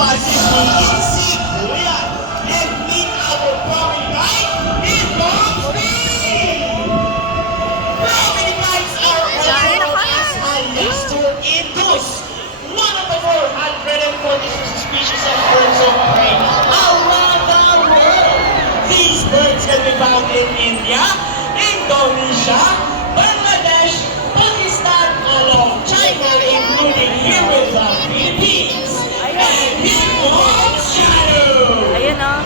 possibly easy, kuya. And meet our promi guide in Bombay! Promi guides are also as Alistair Indus, one of the 446 species of birds of prey around the world. These birds can be found in India, Indonesia, Bangladesh, Pakistan, along China, including here with the Philippines. And here comes Shadow. Ayun o.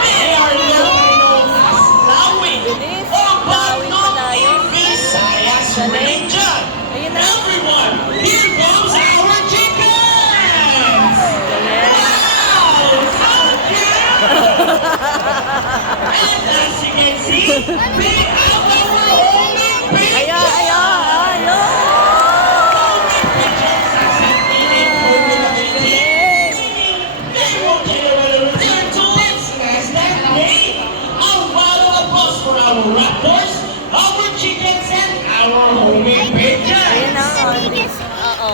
They are locally known as Lawi, Bilis. or Lawi Banong pala in yun. Visayas region. Ayun na. Everyone, here comes our chickens! Wow! So cute! And as you can see, we have our homing pigeons! Ayan, ayan, ayan. Homing pigeons as an innate vulnerability. They won't ever return to its nest that day. A round of applause for our raptors, our chickens, and our homing pigeons! Ayun na. Oo.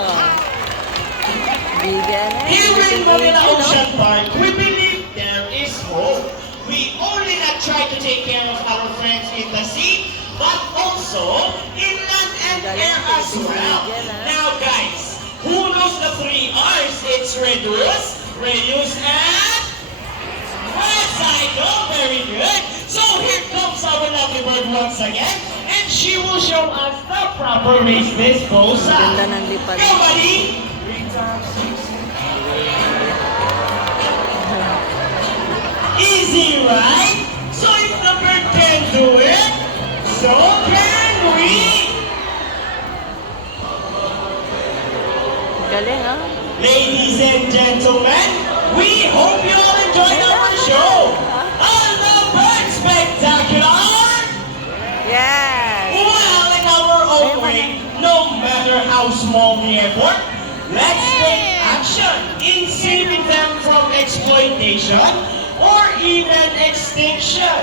Bigyan eh. Here in Manila Bigyan, no? Ocean Park, we believe there is hope. We only not try to take care of our friends in the sea, but also in land and air as well. Now guys, who knows the 3 R's? It's reduce, reuse, and recycle. Very good. So here comes our lovely bird once again, and she will show us the proper waste disposal. Ganda ng lipad. Go, buddy! Easy, right? So if the bird can do it, so can we! Galing ah. Ladies and gentlemen, we hope you all enjoyed our show! On the Bird Spectacular! Yes. Well, in our own way, no matter how small the effort, let's take action in saving them from exploitation or even extinction.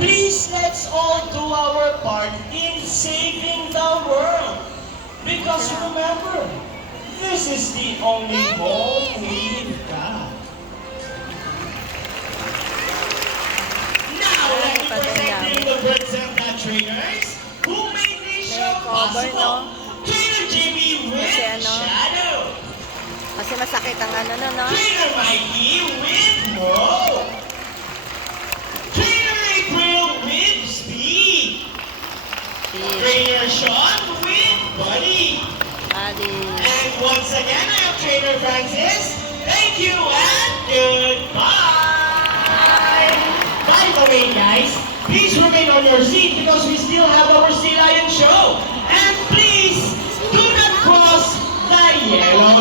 Please, let's all do our part in saving the world. Because remember, this is the only home we've got. Now, let me present you the birds and the trainers who made this show possible. Trainer Jimmy with Shadow. Kasi masakit ang ano no, no? Trainer Mikey with Mo. Trainer April with Speed. Trainer Sean with Buddy. Adi. And once again, I am Trainer Francis. Thank you and goodbye. By the way, guys, please remain on your seat because we still have our Sea Lion show. And please do not cross the yellow